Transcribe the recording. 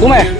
五妹